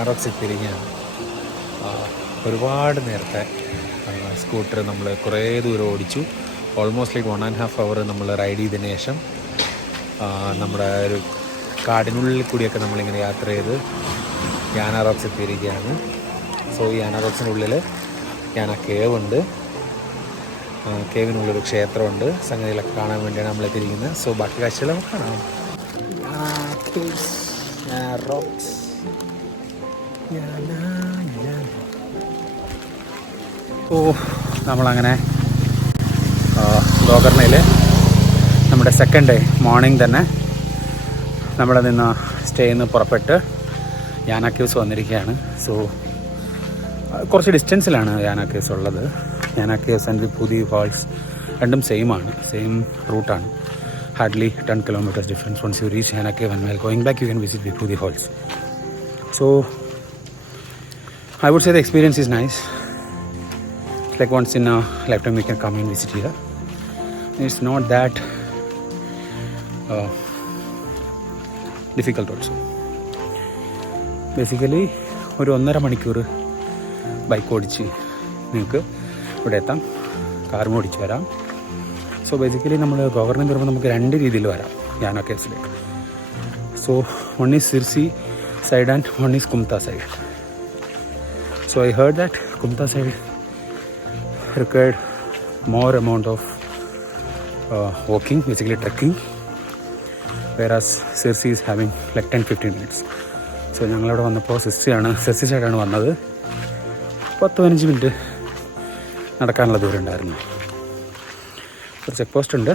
യാനാറോക്സ് എത്തിയിരിക്കുകയാണ്. ഒരുപാട് നേരത്തെ സ്കൂട്ടർ നമ്മൾ കുറേ ദൂരം ഓടിച്ചു. ഓൾമോസ്റ്റ് ലൈക്ക് 1.5 hour നമ്മൾ റൈഡ് ചെയ്തതിന് ശേഷം നമ്മുടെ ഒരു കാടിനുള്ളിൽ കൂടിയൊക്കെ നമ്മളിങ്ങനെ യാത്ര ചെയ്ത് യാനാറോക്സ് എത്തിയിരിക്കുകയാണ്. സോ ഈ യാനാറോക്സിനുള്ളിൽ യാന കേവ് ഉണ്ട്. കേവിനുള്ളൊരു ക്ഷേത്രമുണ്ട്. സംഗതികളൊക്കെ കാണാൻ വേണ്ടിയാണ് നമ്മൾ എത്തിയിരിക്കുന്നത്. സോ ബാക്കി കാഴ്ചകൾ നമുക്ക് കാണാം. നമ്മളങ്ങനെ ഗോകർണയിൽ നമ്മുടെ സെക്കൻഡ് ഡേ മോർണിംഗ് തന്നെ നമ്മുടെ നിന്ന് സ്റ്റേയിൽ നിന്ന് പുറപ്പെട്ട് യാന കേവ്സ് വന്നിരിക്കുകയാണ്. സോ കുറച്ച് ഡിസ്റ്റൻസിലാണ് യാന കേവ്സ് ഉള്ളത്. യാന കേവ്സ് ആൻഡ് വിഭൂതി ഫാൾസ് രണ്ടും സെയിം റൂട്ടാണ്. Hardly 10 kilometers difference. Once you reach Yana Cave and while going back you can visit Vibhuti Falls. So I would say the experience is nice. It's like once in a lifetime we can come and visit here. It's not that difficult also. Basically ഒരു 1.5 മണിക്കൂർ bike ഓടിച്ച് നിങ്ങൾക്ക് ഇവിടെ എത്താം. കാറും ഓടിച്ച് വരാം. So basically നമ്മൾ ഗോകർണയിൽ വരുമ്പോൾ നമുക്ക് 2 രീതിയിൽ വരാം യാന കേവ്സിലേക്ക്. So one is Sirsi side and one is Kumta side. So I heard that Kumta side required more amount of walking, basically trekking, whereas Sirsi is having like 10-15 minutes. So ഞങ്ങളവിടെ വന്നപ്പോൾ സിർസി സൈഡാണ് വന്നത്. 10-15 മിനിറ്റ് നടക്കാനുള്ള ദൂരം ഉണ്ടായിരുന്നു. ഒരു ചെക്ക് പോസ്റ്റ് ഉണ്ട്.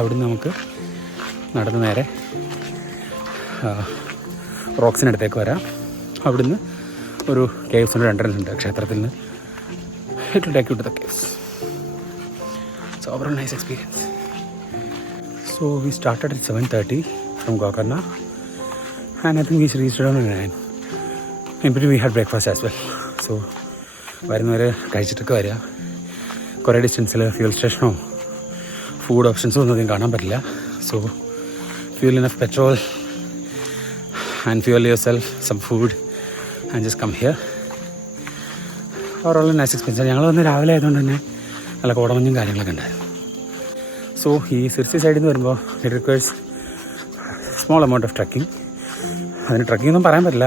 അവിടുന്ന് നമുക്ക് നടന്ന് നേരെ റോക്സിനടുത്തേക്ക് വരാം. അവിടുന്ന് ഒരു കേവ്സിൻ്റെ എൻട്രൻസ് ഉണ്ട് ക്ഷേത്രത്തിൽ നിന്ന്. It will take you to the caves. So overall nice experience. So we started at 7:30 from Gokarna and I think we reached around 9. In between we had breakfast as well. So വരുന്നവരെ കഴിച്ചിട്ടൊക്കെ വരിക. കുറേ ഡിസ്റ്റൻസിൽ fuel സ്റ്റേഷനോ food ഓപ്ഷൻസോ ഒന്നും അധികം കാണാൻ പറ്റില്ല. So fuel enough petrol and fuel yourself some food and just come here. Overall nice experience. ഞങ്ങൾ വന്ന് രാവിലെ ആയതുകൊണ്ട് തന്നെ നല്ല കോടമഞ്ഞും കാര്യങ്ങളൊക്കെ ഉണ്ടായിരുന്നു. സോ ഈ സിർസി സൈഡിൽ നിന്ന് വരുമ്പോൾ it requires small amount of trekking. അതിന് ട്രക്കിംഗ് ഒന്നും പറയാൻ പറ്റില്ല.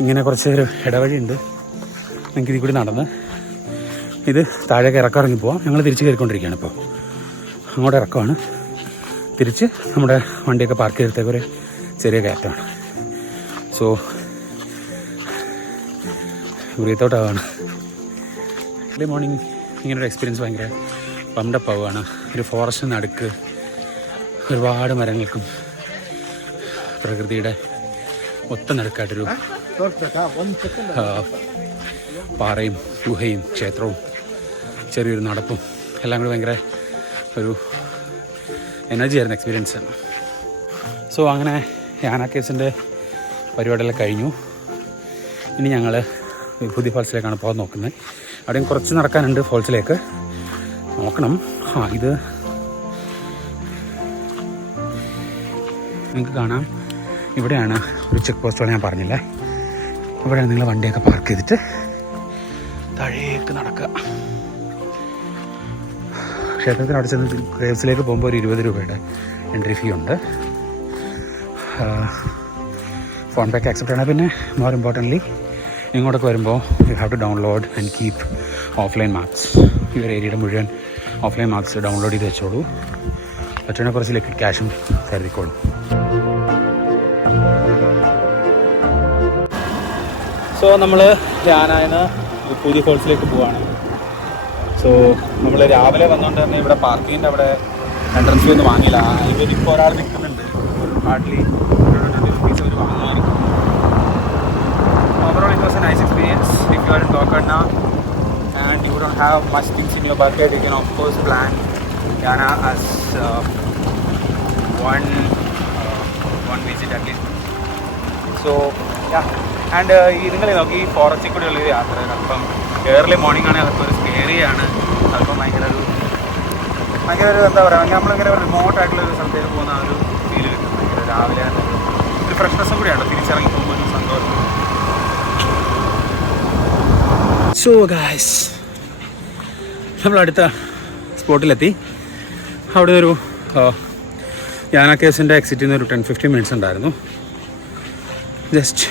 ഇങ്ങനെ കുറച്ച് ഒരു ഇടവഴിയുണ്ട്. നമുക്ക് ഇതിൽ കൂടി നടന്ന് ഇത് താഴേക്ക് ഇറങ്ങി പോവാം. ഞങ്ങൾ തിരിച്ച് കയറിക്കൊണ്ടിരിക്കുകയാണ് ഇപ്പോൾ. അങ്ങോട്ട് ഇറക്കമാണ്. തിരിച്ച് നമ്മുടെ വണ്ടിയൊക്കെ പാർക്ക് ചെയ്തെടുത്തേക്ക് ഒരു ചെറിയ കയറ്റമാണ്. സോ ബ്രീത്തൗട്ടാവാണ്. ഏർലി മോർണിംഗ് ഇങ്ങനൊരു എക്സ്പീരിയൻസ് ഭയങ്കര പമ്പപ്പ് ആവുകയാണ്. ഒരു ഫോറസ്റ്റ് നടുക്ക് ഒരുപാട് മരങ്ങൾക്കും പ്രകൃതിയുടെ ഒത്ത നടുക്കായിട്ടൊരു പാറയും ഗുഹയും ക്ഷേത്രവും ചെറിയൊരു നടപ്പും എല്ലാം കൂടി ഭയങ്കര ഒരു എനർജി ആയിരുന്ന എക്സ്പീരിയൻസാണ്. സോ അങ്ങനെ യാന കേവ്സിൻ്റെ പരിപാടിയെല്ലാം കഴിഞ്ഞു. ഇനി ഞങ്ങൾ വിഭൂതി ഫാൾസിലേക്കാണ് പോകാൻ നോക്കുന്നത്. അവിടെയും കുറച്ച് നടക്കാനുണ്ട് ഫാൾസിലേക്ക്. നോക്കണം. ഇത് നിങ്ങൾക്ക് കാണാം. ഇവിടെയാണ് ഒരു ചെക്ക് പോസ്റ്റുകൾ ഞാൻ പറഞ്ഞില്ലേ. ഇവിടെയാണ് നിങ്ങൾ വണ്ടിയൊക്കെ പാർക്ക് ചെയ്തിട്ട് താഴേക്ക് നടക്കുക. ക്ഷേത്രത്തിന് അവിടെ ചെന്ന് കേവ്സിലേക്ക് പോകുമ്പോൾ ഒരു 20 രൂപയുടെ എൻട്രി ഫീ ഉണ്ട്. ഫോൺ പേക്ക് ആക്സെപ്റ്റ് ആണ്. പിന്നെ മോർ ഇമ്പോർട്ടൻ്റ്ലി ഇങ്ങോട്ടൊക്കെ വരുമ്പോൾ you have to download and keep offline maps. ഈ ഒരു ഏരിയയുടെ മുഴുവൻ ഓഫ്ലൈൻ മാപ്സ് ഡൗൺലോഡ് ചെയ്ത് വെച്ചോളൂ. പറ്റുന്ന കുറച്ച് ലിക്വിഡ് ക്യാഷും കരുതിക്കോളൂ. സോ നമ്മൾ യാനായിന്ന് വിഭൂതി ഫാൾസിലേക്ക് പോവാണ്. സോ നമ്മൾ രാവിലെ വന്നുകൊണ്ട് തന്നെ ഇവിടെ പാർക്കിങ്ങിൻ്റെ അവിടെ എൻട്രൻസ് ഒന്നും വാങ്ങിയില്ല. ഇപ്പോൾ ഒരാൾ നിൽക്കുന്നുണ്ട്. ഹാർഡ്ലി 20 rupees അവർ വാങ്ങുമായിരിക്കും. Overall it was a nice experience. If you are in Gokarna and you don't have much things in your bucket, you can of course plan Yana as one visit at least. So yeah, and ഈ നിങ്ങൾ നോക്കി ഈ ഫോറസ്റ്റിൽ കൂടെ ഉള്ളൊരു യാത്ര അല്പം early morning ആണ്. അതൊക്കെ ഒരു സ്കേറിയാണ്. അല്പം ഭയങ്കര ഒരു എന്താ പറയുക, നമ്മളിങ്ങനെ ഒരു റിമോട്ടായിട്ടുള്ളൊരു സ്ഥലത്തേക്ക് പോകുന്ന ഒരു ഫീൽ കിട്ടും. ഭയങ്കര രാവിലെ ഒരു ഫ്രഷ്നെസ്സും കൂടിയാണ്. തിരിച്ചിറങ്ങി പോകുമ്പോൾ ഒരു സന്തോഷം. സോ ഗായ്സ്, നമ്മളടുത്ത സ്പോട്ടിലെത്തി. അവിടെ ഒരു യാന കേവ്സിൻ്റെ എക്സിറ്റിൽ നിന്ന് ഒരു 10-15 മിനിറ്റ്സ് ഉണ്ടായിരുന്നു. ജസ്റ്റ്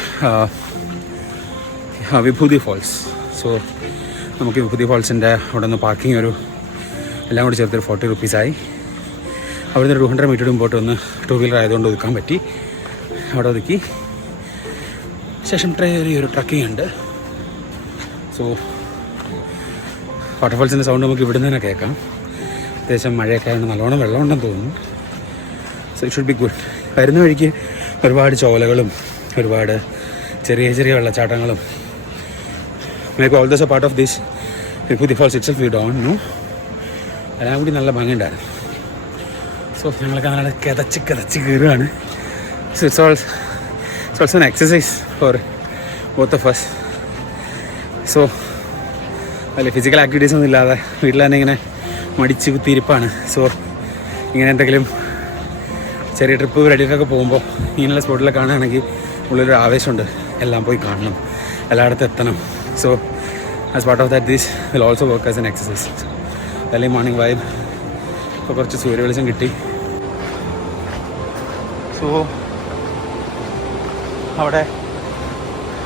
വിഭൂതി ഫോൾസ്. സോ നമുക്ക് വിഭൂതി ഫോൾസിൻ്റെ അവിടെ നിന്ന് പാർക്കിംഗ് ഒരു എല്ലാം കൂടി ചേർത്തൊരു 40 റുപ്പീസായി. അവിടെ നിന്ന് 200 മീറ്റർ മുമ്പോട്ട് വന്ന് 2 വീലർ ആയതുകൊണ്ട് ഒതുക്കാൻ പറ്റി. അവിടെ ഒതുക്കി ശേഷം ഒരു ട്രക്കിംഗ് ഉണ്ട്. സോ വാട്ടർഫാൾസിൻ്റെ സൗണ്ട് നമുക്ക് ഇവിടെ നിന്ന് തന്നെ കേൾക്കാം. അത്യാവശ്യം മഴയൊക്കെ ആയതുകൊണ്ട് നല്ലോണം വെള്ളമുണ്ടെന്ന് തോന്നുന്നു. So it should be good. വരുന്ന വഴിക്ക് ഒരുപാട് ചോലകളും ഒരുപാട് ചെറിയ ചെറിയ വെള്ളച്ചാട്ടങ്ങളും make all does a part of this Vibhuti falls itself we don't know. എല്ലാം കൂടി നല്ല ഭംഗിയുണ്ടായിരുന്നു. സോ ഞങ്ങളൊക്കെ നല്ല കിതച്ച് കയറുകയാണ്. So it's also an exercise for both of us. So അല്ല ഫിസിക്കൽ ആക്ടിവിറ്റീസ് ഒന്നും ഇല്ലാതെ വീട്ടിൽ തന്നെ ഇങ്ങനെ മടിച്ച് കുത്തിയിരിപ്പാണ്. സോ ഇങ്ങനെ എന്തെങ്കിലും ചെറിയ ട്രിപ്പ് റെഡിയൊക്കെ പോകുമ്പോൾ ഇങ്ങനെയുള്ള സ്പോട്ടിലൊക്കെ കാണുകയാണെങ്കിൽ ഉള്ളൊരു ആവേശമുണ്ട്, എല്ലാം പോയി കാണണം, എല്ലായിടത്തും എത്തണം. So as part of that this will also work as an exercise. അല്ലെങ്കിൽ മോർണിംഗ് വൈബ്. ഇപ്പോൾ കുറച്ച് സൂര്യവെളിച്ചം കിട്ടി. സോ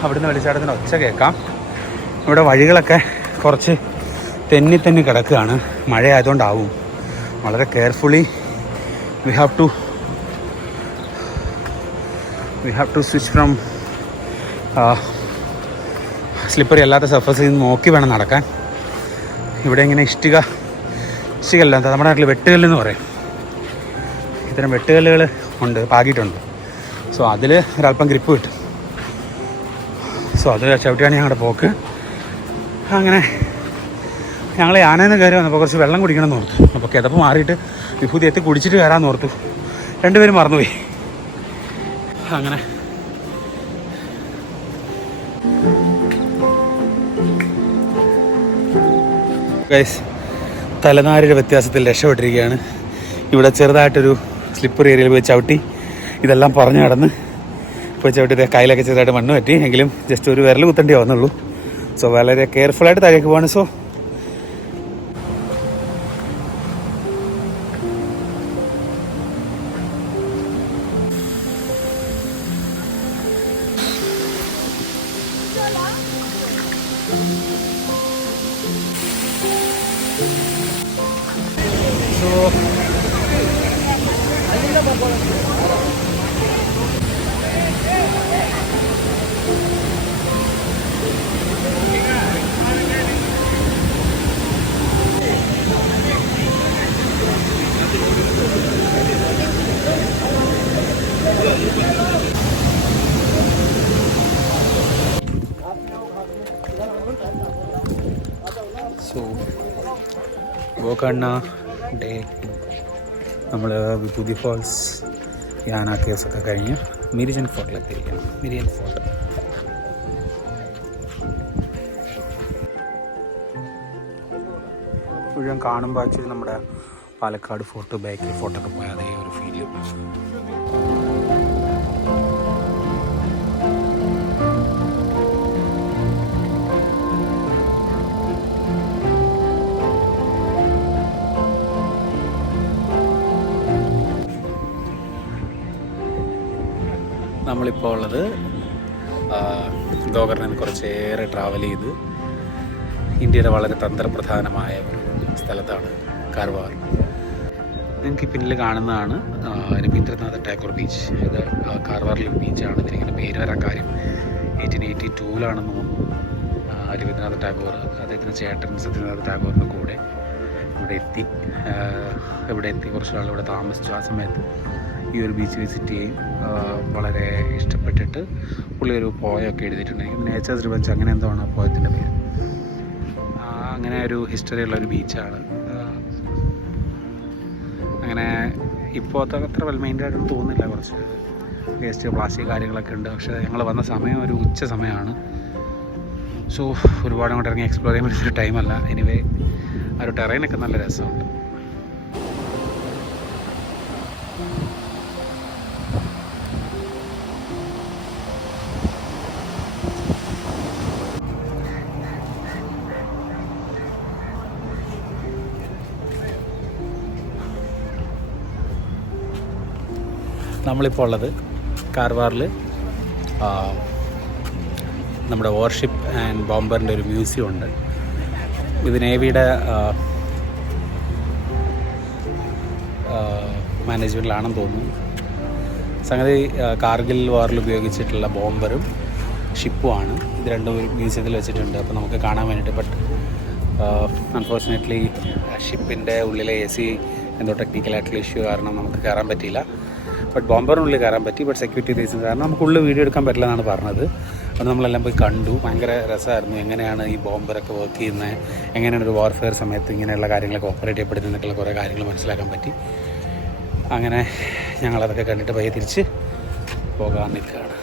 അവിടുന്ന് വെളിച്ചാട്ടത്തിൻ്റെ ഒച്ച കേൾക്കാം. ഇവിടെ വഴികളൊക്കെ കുറച്ച് തെന്നി കിടക്കുകയാണ്. മഴ ആയതുകൊണ്ടാവും. വളരെ carefully we have to switch from slippery അല്ലാത്ത സർഫസിൽ നിന്ന് നോക്കി വേണം നടക്കാൻ. ഇവിടെ ഇങ്ങനെ ഇഷ്ടികല്ല, എന്താ നമ്മുടെ നാട്ടിൽ വെട്ടുകല്ലെന്ന് പറയും. ഇത്തരം വെട്ടുകല്ലുകൾ ഉണ്ട്, പാകിയിട്ടുണ്ട്. സോ അതിൽ ഒരല്പം ഗ്രിപ്പ് കിട്ടും. സോ അത് ചവിട്ടിയാണ് ഞങ്ങളുടെ പോക്ക്. അങ്ങനെ ഞങ്ങൾ യാനയിൽ നിന്ന് കയറി വന്നപ്പോൾ കുറച്ച് വെള്ളം കുടിക്കണം എന്ന് ഓർത്തു. അപ്പോൾ കിതപ്പ് മാറിയിട്ട് വിഭൂതി എത്തി കുടിച്ചിട്ട് കയറാമെന്ന് ഓർത്തു. രണ്ടുപേരും മറന്നുപോയി. അങ്ങനെ ഗൈസ്, തലനാരിയുടെ വ്യത്യാസത്തിൽ രക്ഷപ്പെട്ടിരിക്കുകയാണ്. ഇവിടെ ചെറുതായിട്ടൊരു സ്ലിപ്പർ ഏരിയയിൽ പോയി ചവിട്ടി ഇതെല്ലാം പറഞ്ഞു നടന്ന് പോയി ചവിട്ടി കയ്യിലൊക്കെ ചെറുതായിട്ട് മണ്ണ് പറ്റി. എങ്കിലും ജസ്റ്റ് ഒരു വിരൽ കുത്തേണ്ടി വന്നുള്ളൂ. സോ വളരെ കെയർഫുള്ളായിട്ട് താഴേക്ക് പോവാണ്. സോ ഗോകർണ ഡേ 2 നമ്മൾ വിഭൂതി ഫോൾസ്, യാന കേവ്സ് ഒക്കെ കഴിഞ്ഞ് മിരിജൻ ഫോർട്ടിലെത്തിയിരിക്കുകയാണ്. മിരിജൻ ഫോർട്ട് മുഴുവൻ കാണുമ്പോൾ ആക്ച്വലി നമ്മുടെ പാലക്കാട് ഫോർട്ട്, ബേക്കൽ ഫോർട്ടൊക്കെ പോയ അതേ ഒരു ഫീല്. നമ്മളിപ്പോൾ ഉള്ളത് ഗോകർണയിൽ നിന്ന് കുറച്ചേറെ ട്രാവൽ ചെയ്ത് ഇന്ത്യയുടെ വളരെ തന്ത്രപ്രധാനമായ ഒരു സ്ഥലത്താണ് കാർവാർ. നിങ്ങൾക്ക് പിന്നിൽ കാണുന്നതാണ് രവീന്ദ്രനാഥ് ടാഗോർ ബീച്ച്. ഇത് കാർവാറിലൊരു ബീച്ചാണ്. ഇതിനിങ്ങനെ പേര് വരാൻ കാര്യം 1882 തോന്നുന്നു രവീന്ദ്രനാഥ് ടാഗോർ അദ്ദേഹത്തിൻ്റെ ചേട്ടൻ സത്യനാഥ് ടാഗോറിൻ്റെ കൂടെ ഇവിടെ എത്തി കുറച്ച് നാൾ ഇവിടെ താമസിച്ചു. ആ സമയത്ത് ഈ ഒരു ബീച്ച് വിസിറ്റ് ചെയ്യും. വളരെ ഇഷ്ടപ്പെട്ടിട്ട് പുള്ളി ഒരു പോയൊക്കെ എഴുതിയിട്ടുണ്ടെങ്കിൽ നേച്ചേഴ്സ് റിവഞ്ച് അങ്ങനെ എന്തോ ആണ് ആ പോയത്തിൻ്റെ പേര്. അങ്ങനെ ഒരു ഹിസ്റ്ററി ഉള്ള ഒരു ബീച്ചാണ്. അങ്ങനെ ഇപ്പോൾ അത്ര വെൽ മെയിൻറ്റൈൻഡ് തോന്നുന്നില്ല. കുറച്ച് വേസ്റ്റ് പ്ലാസ്റ്റിക് കാര്യങ്ങളൊക്കെ ഉണ്ട്. പക്ഷേ ഞങ്ങൾ വന്ന സമയം ഒരു ഉച്ച സമയമാണ്. സോ ഒരുപാട് അങ്ങോട്ട് ഇറങ്ങി എക്സ്പ്ലോർ ചെയ്യാൻ പറ്റിയൊരു ടൈമല്ല. എനിവേ ആ ഒരു ടെറൈനൊക്കെ നല്ല രസമുണ്ട്. നമ്മളിപ്പോൾ ഉള്ളത് കാർവാറിൽ നമ്മുടെ വാർഷിപ്പ് ആൻഡ് ബോംബറിൻ്റെ ഒരു മ്യൂസിയം ഉണ്ട്. ഇത് നേവിയുടെ മാനേജ്മെൻറ്റിലാണെന്ന് തോന്നുന്നു. സംഗതി കാർഗിൽ വാറിൽ ഉപയോഗിച്ചിട്ടുള്ള ബോംബറും ഷിപ്പുമാണ്. ഇത് രണ്ടും ഒരു മ്യൂസിയത്തിൽ വെച്ചിട്ടുണ്ട്. അപ്പോൾ നമുക്ക് കാണാൻ വേണ്ടിയിട്ട്. ബട്ട് അൺഫോർച്ചുനേറ്റ്ലി ഷിപ്പിൻ്റെ ഉള്ളിലെ AC എന്തോ ടെക്നിക്കലായിട്ടുള്ള ഇഷ്യൂ കാരണം നമുക്ക് കയറാൻ പറ്റിയില്ല. ബട്ട് ബോംബറിനുള്ളിൽ കയറാൻ പറ്റി. ബട്ട് സെക്യൂരിറ്റി റീസൺ കാരണം നമുക്കുള്ളിൽ വീഡിയോ എടുക്കാൻ പറ്റില്ല എന്നാണ് പറഞ്ഞത്. അത് നമ്മളെല്ലാം പോയി കണ്ടു. ഭയങ്കര രസമായിരുന്നു. എങ്ങനെയാണ് ഈ ബോംബറൊക്കെ വർക്ക് ചെയ്യുന്നത്, എങ്ങനെയാണ് ഒരു വാർഫെയർ സമയത്ത് ഇങ്ങനെയുള്ള കാര്യങ്ങളൊക്കെ ഓപ്പറേറ്റ് ചെയ്യപ്പെടുന്നതൊക്കെയുള്ള കുറേ കാര്യങ്ങൾ മനസ്സിലാക്കാൻ പറ്റി. അങ്ങനെ ഞങ്ങളതൊക്കെ കണ്ടിട്ട് പയ്യെ തിരിച്ച് പോകാൻ നിൽക്കുകയാണ്.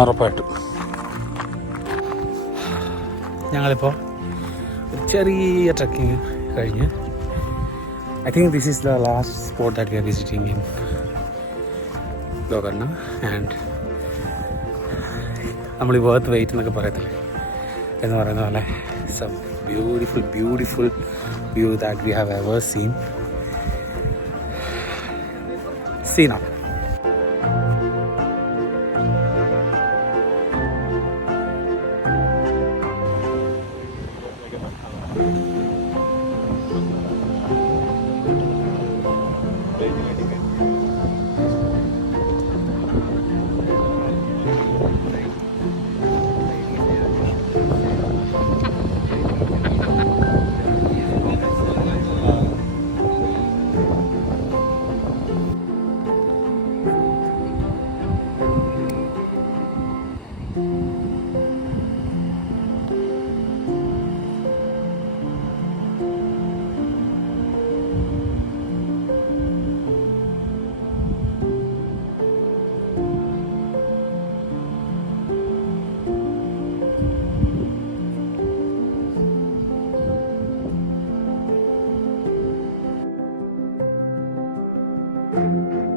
ഉറപ്പായിട്ടും ഞങ്ങളിപ്പോൾ ഒരു ചെറിയ ട്രക്കിങ് കഴിഞ്ഞ് I think this is the last spot that we are visiting in Gokarna. And നമ്മൾ ഈ വർത്ത് വെയിറ്റ് എന്നൊക്കെ പറയത്തില്ലേ എന്ന് പറയുന്ന പോലെ some beautiful view that we have ever seen. സീനാണ്. Thank you.